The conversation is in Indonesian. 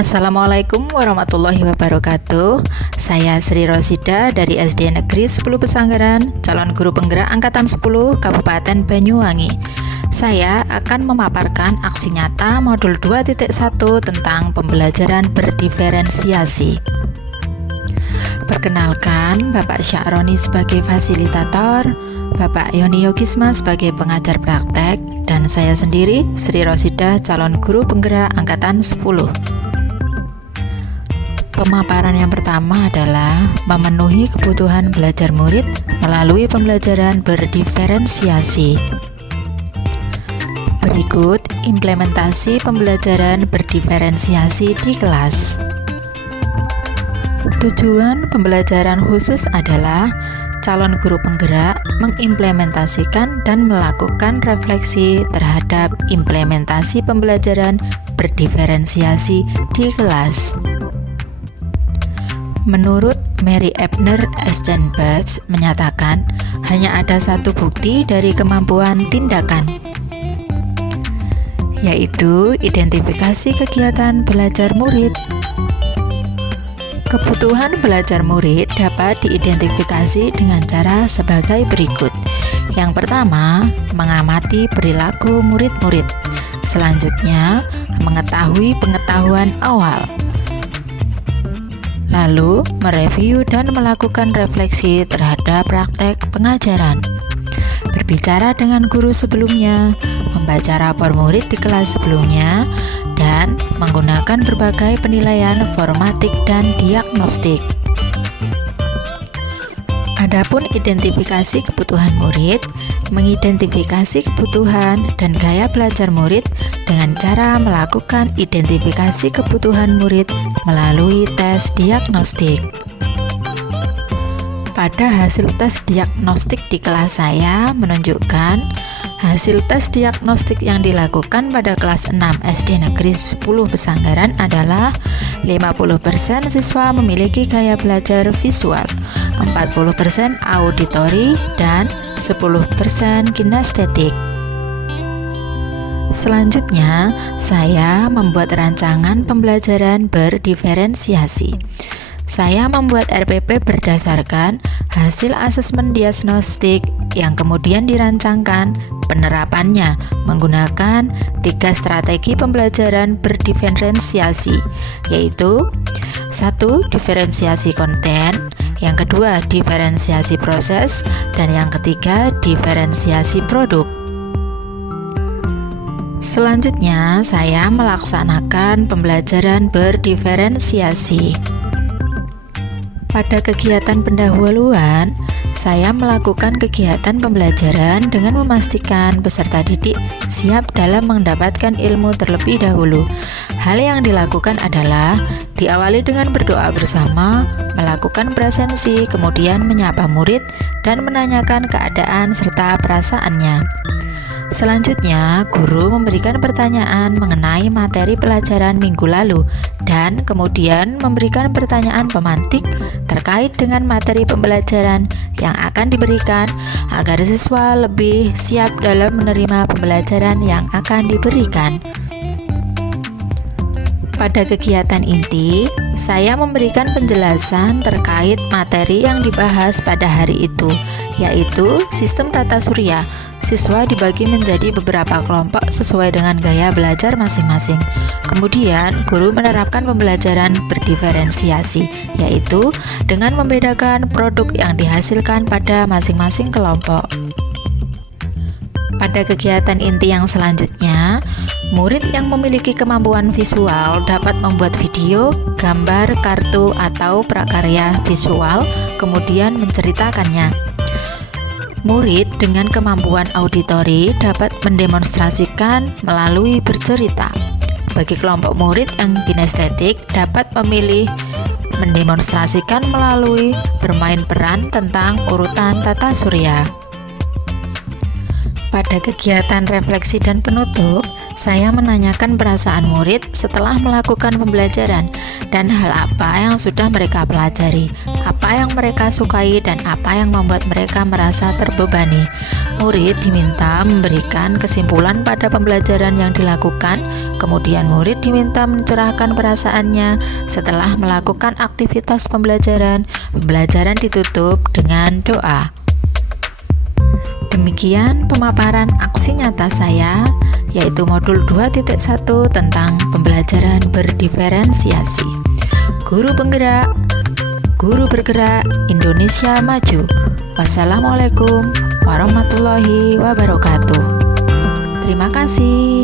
Assalamualaikum warahmatullahi wabarakatuh. Saya Sri Rosida dari SD Negeri 10 Pesanggaran, calon guru penggerak Angkatan 10 Kabupaten Banyuwangi. Saya akan memaparkan aksi nyata modul 2.1 tentang pembelajaran berdiferensiasi. Perkenalkan, Bapak Sya'roni sebagai fasilitator, Bapak Yoni Yogisma sebagai pengajar praktek, dan saya sendiri, Sri Rosida, calon guru penggerak Angkatan 10. Pemaparan yang pertama adalah memenuhi kebutuhan belajar murid melalui pembelajaran berdiferensiasi. Berikut implementasi pembelajaran berdiferensiasi di kelas. Tujuan pembelajaran khusus adalah calon guru penggerak mengimplementasikan dan melakukan refleksi terhadap implementasi pembelajaran berdiferensiasi di kelas. Menurut Mary Ebner Eschenbach menyatakan, hanya ada satu bukti dari kemampuan tindakan, yaitu identifikasi kegiatan belajar murid. Kebutuhan belajar murid dapat diidentifikasi dengan cara sebagai berikut. Yang pertama, mengamati perilaku murid-murid. Selanjutnya, mengetahui pengetahuan awal. Lalu, mereview dan melakukan refleksi terhadap praktek pengajaran. Berbicara dengan guru sebelumnya, membaca rapor murid di kelas sebelumnya, dan menggunakan berbagai penilaian formatik dan diagnostik. Adapun identifikasi kebutuhan murid, mengidentifikasi kebutuhan dan gaya belajar murid dengan cara melakukan identifikasi kebutuhan murid melalui tes diagnostik. Pada hasil tes diagnostik di kelas saya menunjukkan hasil tes diagnostik yang dilakukan pada kelas 6 SD Negeri 10 Pesanggaran adalah 50% siswa memiliki gaya belajar visual, 40% auditori, dan 10% kinestetik. Selanjutnya, saya membuat rancangan pembelajaran berdiferensiasi. Saya membuat RPP berdasarkan hasil asesmen diagnostik yang kemudian dirancangkan penerapannya menggunakan 3 strategi pembelajaran berdiferensiasi, yaitu 1. Diferensiasi konten, yang kedua diferensiasi proses, dan yang ketiga diferensiasi produk. Selanjutnya, saya melaksanakan pembelajaran berdiferensiasi. Pada kegiatan pendahuluan, saya melakukan kegiatan pembelajaran dengan memastikan peserta didik siap dalam mendapatkan ilmu terlebih dahulu. Hal yang dilakukan adalah diawali dengan berdoa bersama, melakukan presensi, kemudian menyapa murid dan menanyakan keadaan serta perasaannya. Selanjutnya, guru memberikan pertanyaan mengenai materi pelajaran minggu lalu dan kemudian memberikan pertanyaan pemantik terkait dengan materi pembelajaran yang akan diberikan agar siswa lebih siap dalam menerima pembelajaran yang akan diberikan. Pada kegiatan inti, saya memberikan penjelasan terkait materi yang dibahas pada hari itu, yaitu sistem tata surya. Siswa dibagi menjadi beberapa kelompok sesuai dengan gaya belajar masing-masing. Kemudian, guru menerapkan pembelajaran berdiferensiasi, yaitu dengan membedakan produk yang dihasilkan pada masing-masing kelompok. Pada kegiatan inti yang selanjutnya, murid yang memiliki kemampuan visual dapat membuat video, gambar, kartu, atau prakarya visual, kemudian menceritakannya. Murid dengan kemampuan auditori dapat mendemonstrasikan melalui bercerita. Bagi kelompok murid yang kinestetik dapat memilih mendemonstrasikan melalui bermain peran tentang urutan tata surya. Pada kegiatan refleksi dan penutup, Saya menanyakan perasaan murid setelah melakukan pembelajaran dan hal apa yang sudah mereka pelajari, apa yang mereka sukai dan apa yang membuat mereka merasa terbebani. Murid diminta memberikan kesimpulan pada pembelajaran yang dilakukan, kemudian murid diminta mencurahkan perasaannya setelah melakukan aktivitas pembelajaran. Pembelajaran ditutup dengan doa. Demikian pemaparan aksi nyata saya, yaitu modul 2.1 tentang pembelajaran berdiferensiasi. Guru penggerak, guru bergerak, Indonesia maju. Wassalamualaikum warahmatullahi wabarakatuh. Terima kasih.